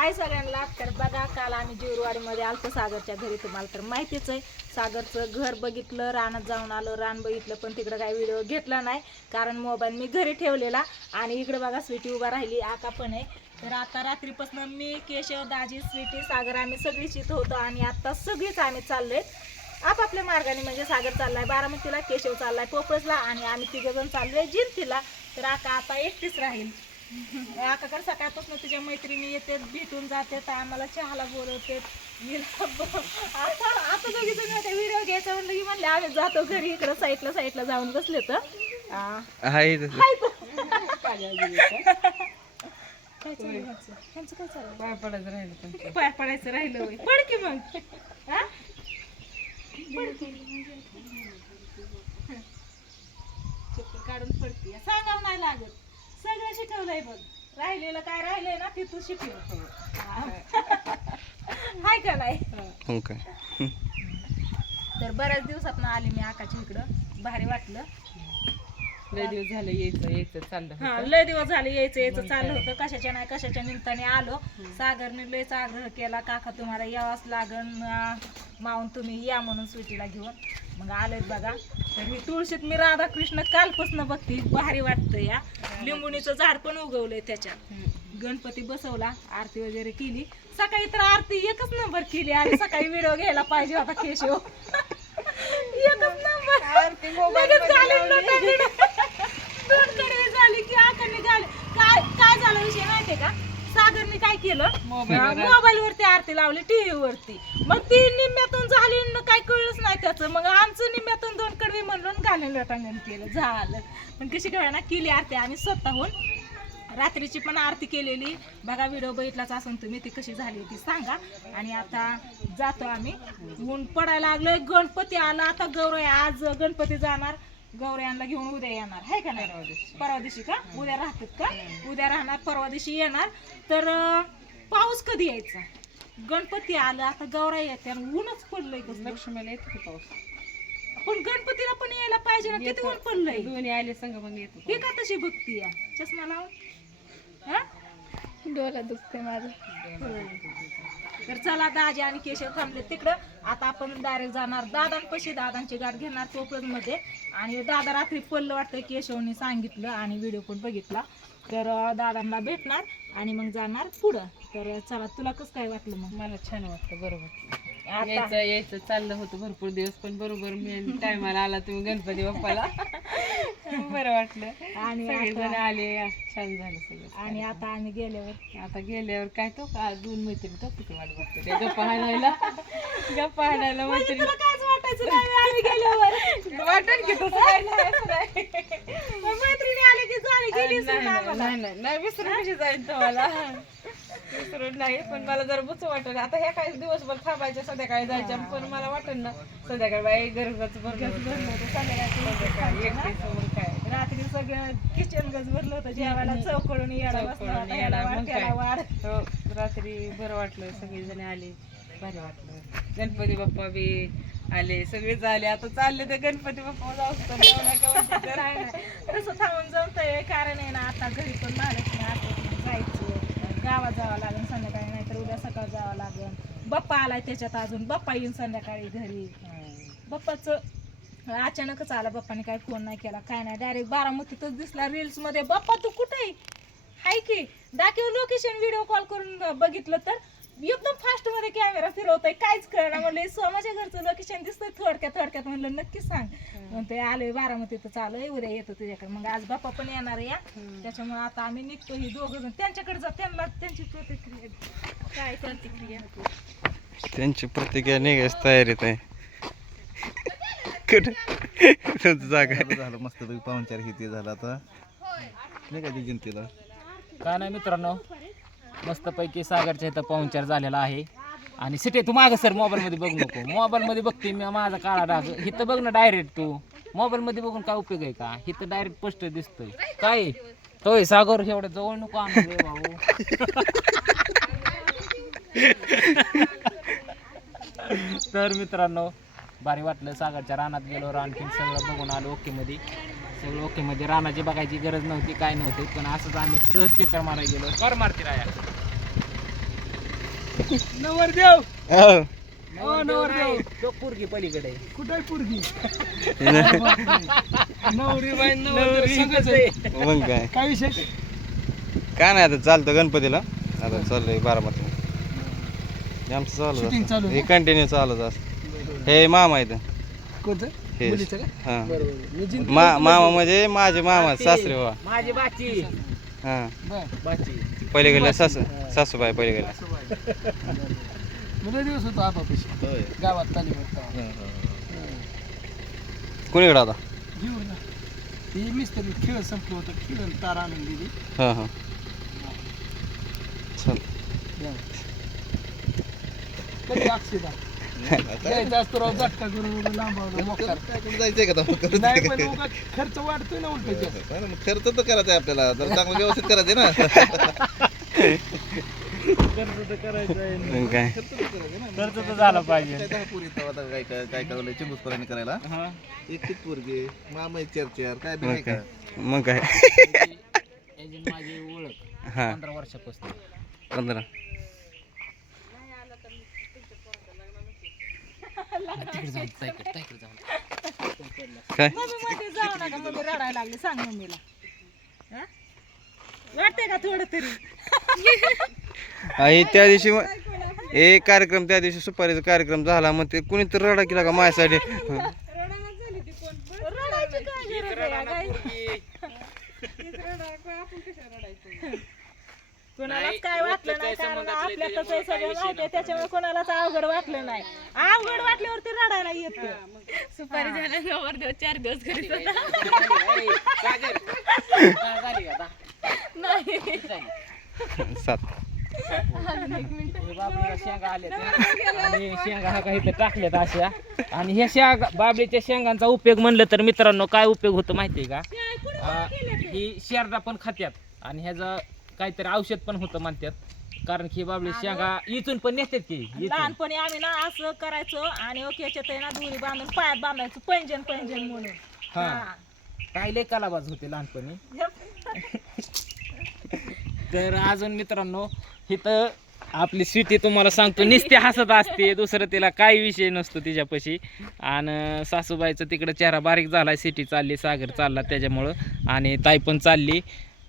हाय सगळ्यांना. तर बघा काल आम्ही जिरवाडीमध्ये आलतो सागरच्या घरी. तुम्हाला तर माहितीच आहे सागरचं घर बघितलं रानात जाऊन आलं रान बघितलं पण तिकडं काही व्हिडिओ घेतला नाही. कारण मोबाईल मी घरी ठेवलेला आणि इकडे बघा स्वीटी उभा राहिली आका पण आहे. तर आता रात्रीपासून मी केशव दाजी स्वीटी सागर आम्ही सगळीच इथं होतो आणि आत्ता सगळीच आम्ही चाललो आहेत आपापल्या मार्गाने म्हणजे सागर चाललाय बारामतीला केशव चाललाय पोपसला आणि आम्ही तिघंजण जण आहे जिंतीला. तर आका आता एकटीच राहील. आकाकडे सकाळपासून तुझ्या मैत्रिणी येते भेटून जाते तर आम्हाला चहाला बोलवते आता आता दोघी जण व्हिडिओ घ्यायचा म्हणलं की म्हणले आम्ही जातो घरी इकडं साईडला साईडला जाऊन बसले तर? पाय पडायचं राहिलं पाय पडायचं राहिलं. पड की मग. काढून पडते सांगावं नाही लागत. शिकवलंय बघ राहिलेलं काय राहिलंय ना ते तू शिकव हाय का नाही? हो काय. तर बऱ्याच दिवसात आले मी आकाच्या इकडं. भारी वाटलं. लय दिवस झालं यायचं यायचं चाललं हा होतं. लय दिवस झाले यायचं यायचं मग चाललं काय? होतं. कशाच्या नाही कशाच्या निमित्ताने आलो. सागरने लयच आग्रह केला काका तुम्हाला यावाच लागन अं, मावून तुम्ही या म्हणून स्वीटीला घेऊन. मग आलेत बघा. तर मी तुळशीत मी राधाकृष्ण कालपासून बघते भारी वाटतं या. लिंबुणीचं झाड पण उगवलंय त्याच्यात. गणपती बसवला आरती वगैरे केली. सकाळी तर आरती एकच नंबर केली आणि सकाळी व्हिडिओ घ्यायला पाहिजे होता केशव. एकच नंबर. आरती mobile लगेच मध्ये घालून लावली. नटाकडे. दोन कडवे झाली की आकांनी घाल काय काय झालं विषय माहितीये का सागरने काय केलं Mobile वर मोबाईल वरती आरती लावली टीव्ही वरती मग ती निम्म्यातून झाली न काय कळलंच नाही त्याचं. मग आमचं निम्म्यातून दोन कडवे म्हणून घालून रटांगण केलं. झालं. पण कशी काय ना केली आरती. आणि स्वतःहून रात्रीची पण आरती केलेली. बघा व्हिडिओ बघितलाच असून तुम्ही ती कशी झाली ती सांगा. आणि आता जातो आम्ही. ऊन पडायला लागलोय. गणपती आला. आता गौरय आज गणपती जाणार. गौरयांना घेऊन उद्या येणार. आहे का नाही? परवा दिवशी. का? उद्या राहतात का? उद्या राहणार परवा दिवशी येणार. तर पाऊस कधी यायचा? गणपती आलं आता गौरा येते आणि ऊनच पडलंय कसलं. लक्ष्मीला येतो की पाऊस? पण गणपतीला पण यायला पाहिजे ना किती ऊन पडलंय? दोन्ही आले संग मग येतो. हे का तशी बघती या चष्मा लावून हा? डोला दुखते माझं. तर चला दाजी आणि केशव थांबले तिकडं. आता आपण डायरेक्ट जाणार. दादांपाशी दादांची गाठ घेणार कोकणमध्ये आणि दादा रात्री पडलं वाटतं केशवने सांगितलं आणि व्हिडिओ पण बघितला. तर अं, दादांना भेटणार आणि मग जाणार पुढं. तर चला तुला कसं काय वाटलं मग? मला छान वाटतं बरोबर. आता? यायचं यायचं चाललं होतं भरपूर दिवस पण बरोबर मी टायमाला आला तुम्ही गणपती बाप्पाला. बरं वाटलं. आणि सगळेजण आता- आले छान झालं सगळं. आणि आता आम्ही गेल्यावर? आता गेल्यावर काय तो का दोन मैत्रिणी तो किती वाट बघतो त्या गप्पा हाणायला. गप्पा हाणायला म्हणजे मैत्रिणी तुला कायच वाटायचं नाही आम्ही गेल्यावर. की तसं काय नाही, असं नाही. मग मैत्रिणी आले की झाली नाही, नाही, नाही, नाही, नाही, विसरून कशी जाईल तुम्हाला? विसरून नाही पण मला जरा बुच वाटत आता ह्या काही दिवसभर थांबायच्या संध्याकाळी जायच्या पण मला वाटत ना संध्याकाळी बाई गरजाचं भरलं. संध्याकाळी एकटीचं मग काय रात्री सगळं किचन गज भरलं होतं जेवायला चौकडून बसला होता वाढ त्याला. वाढ. हो रात्री बरं वाटलं सगळेजण आले भारी वाटलं. गणपती बाप्पा बी आले सगळेच आले आता चालले तर गणपती बाप्पा जाऊ नाही तसं थांबून जमतंय कारण आहे ना आता घरी पण महालक्ष्मी आठवत जायचं. गावात जावं लागेल संध्याकाळी नाहीतर उद्या सकाळ जावं लागेल. बाप्पा आलाय त्याच्यात अजून. बाप्पा येईन संध्याकाळी घरी. बाप्पाचं अचानकच आला बाप्पाने काय फोन नाही केला काय नाही. डायरेक्ट बारामतीतच दिसला रील्समध्ये बाप्पा तू कुठे आहे? हाय की? दाखव लोकेशन व्हिडिओ कॉल करून बघितलं तर. एकदम फास्टमध्ये कॅमेरा फिरवतोय. काहीच कळणार म्हणलं सोमाच्या घरचं लोकेशन दिसतंय. थोडक्यात थोडक्यात म्हणलं नक्की सांग. म्हणतोय आलोय बारामतीत चालू आहे उद्या येतो तुझ्याकडे. मग आज बाप्पा पण येणार आहे या. त्याच्यामुळे आता आम्ही निघतो ही दोघं जण. त्यांच्याकडे जा त्यांना त्यांची प्रतिक्रिया काय प्रतिक्रिया? त्यांची प्रतिक्रिया निघायची तयारीत आहे. कुठं? जागा. झालं मस्तपैकी पाहुणचार हे ते झालं आता. निघायची जिंतीला काय नाही मित्रांनो मस्तपैकी सागरच्या इथं पाहुणचार झालेला आहे. आणि सिटे तू मागं सर मोबाईलमध्ये बघू नको. मोबाईलमध्ये बघते मी माझा काळा डाग. इथं बघ ना डायरेक्ट तू. मोबाईलमध्ये बघून काय उपयोग आहे का? इथं डायरेक्ट स्पष्ट दिसतंय. काय? आहे? सागर एवढं जवळ नको आम्ही रे भाऊ. तर मित्रांनो भारी वाटलं सागरच्या रानात गेलो आणखीन सगळं बघून आलो ओकेमध्ये. सगळं ओकेमध्ये रानाची बघायची गरज नव्हती काय नव्हती पण असंच आम्ही सहज चक्कर मारायला गेलो. कर मारती राया. नवरदेव. हो. हो नवरदेव. तो पोरगी पलीकडे. कुठे आहे पोरगी? नवरी बाई नवरदेव संगच आहे. मग काय? काय विषय काय नाही आता चालतं गणपतीला. आता चाललंय बारामती. हे आमचं चालू Shooting चालू आहे हे कंटिन्यू चालूच असतं. हे मामा आहेत. कोणतं हे. मुलीचं का? हा. बरोबर. मी जिंकलो. मा मामा म्हणजे माझे मामा सासरे वा माझी बाची. हा. बरं. बाची. पहिले गेले सासू सासूबाई पहिले गेले लय दिवस होतो आपापशी गावात तालीमत कोणीकडे आता? घेऊ ना. ती मिस्त्री खेळ संपलं होतं. खेळ तार आणून दिली. हा हा. चल. कधी अक्षिदा द्यायचा असतो राव झटका करून लांबवलं मोकार. जायचंय का? करू नाही. पण खर्च वाढतोय ना उलट. हा ना, मग खर्च तर करायचा आहे आपल्याला. जर चांगलं व्यवस्थित करायचंय ना. मग काय? खर्च तर झाला पाहिजे. काय पोरी आता काय काय काय कळलं चिंबूसपर्यंत करायला? हा. एक तीच पोरगी मामा एक चार चार काय बी मग काय? मग काय? माझी ओळख. हा. पंधरा वर्षापासून. पंधरा. तिकडे जाऊन ताईकडे ताईकडे जाऊन. काय? मम्मी मध्ये जाऊ नका मम्मी रडायला लागली. सांग मम्मीला. हा? वाटतंय का थोडं तरी? आई त्या दिवशी एक कार्यक्रम त्या दिवशी सुपारीचा कार्यक्रम झाला मग ते कुणीतरी रडा केला का माझ्यासाठी? रडायची काय गरज आहे काय? कोणालाच काय वाटलं नाही कारण आपल्यातच हे सगळं माहिती आहे त्याच्यामुळे कोणालाच अवघड वाटलं नाही. अवघड वाटल्यावरती रडायला येत. सुपारी झाला नवरदेव चार दिवस घरी हा? नाही? सात. शेंगा आल्या आणि शेंगा हा काही टाकल्यात अशा. आणि ह्या शेंगा बाबळीच्या शेंगांचा उपयोग म्हणलं तर मित्रांनो काय उपयोग होतो माहितीये का? अं, ही शेरडा पण खात्यात. आणि ह्याचं काहीतरी औषध पण होतं म्हणतात कारण की बाबळी शेंगा इथून पण नेतात की इथून. लहानपणी आम्ही ना असं करायचो आणि ओके याच्यात आहे ना दोरी बांधून पायात बांधायचो पैंजन पैंजन म्हणून. हा. हा. काय लय कलाबाज होते लहानपणी. तर अजून मित्रांनो इथं आपली स्वीटी तुम्हाला सांगतो नुसते हसत असते दुसरं तिला काही विषय नसतो तिच्यापाशी. आणि सासूबाईचा तिकडं चेहरा बारीक झाला सिटी चालली सागर चालला त्याच्यामुळं. आणि ताई पण चालली.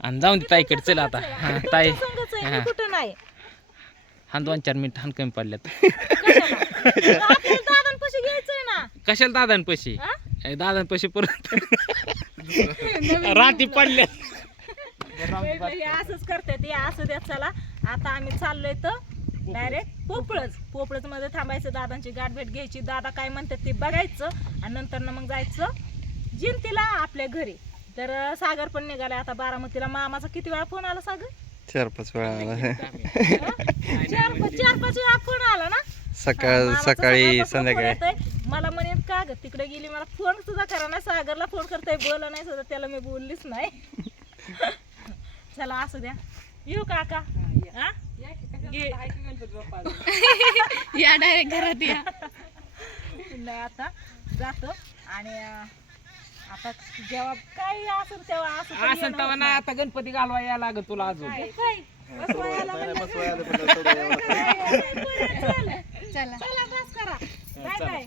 आणि जाऊन दे ताईकडे चला आता. हा ताई. संगच आहे हा. कुठं नाही. हा दोन चार मिनिट हान कमी पडल्यात. आपल्याला दादांपाशी घ्यायचंय ना. कशाला दादांपाशी? हा? दादांपाशी परत. राती पडल्या हे असंच करते ते असं द्या चला. आता आम्ही चाललोय तर डायरेक्ट पोपळच. पोपळच मध्ये थांबायचं दादांची गाठ भेट घ्यायची. दादा काय म्हणतात ते बघायचं आणि नंतर ना मग जायचं जिंतीला आपल्या घरी. तर सागर पण निघालाय आता बारामतीला. मामाचा किती वेळा फोन आला सागर? चार पाच वेळा आला. हा? चार पाच चार पाच वेळा फोन आला ना? सकाळ सकाळी संध्याकाळी. मला म्हणे का ग तिकडे गेली? मला फोन सुद्धा करा ना. सागरला फोन करताय. बोल नाही सुद्धा. त्याला मी बोललीच नाही. चला असू द्या. येऊ काका. हा? ये. या डायरेक्ट घरात या. नाही आता जातो आणि आता जेव्हा काय असेल तेव्हा असं असं तेव्हा होत ना आता गणपती घालवा यायला लागत तुला अजून. नाही. चला. चला. बस करा. Bye bye.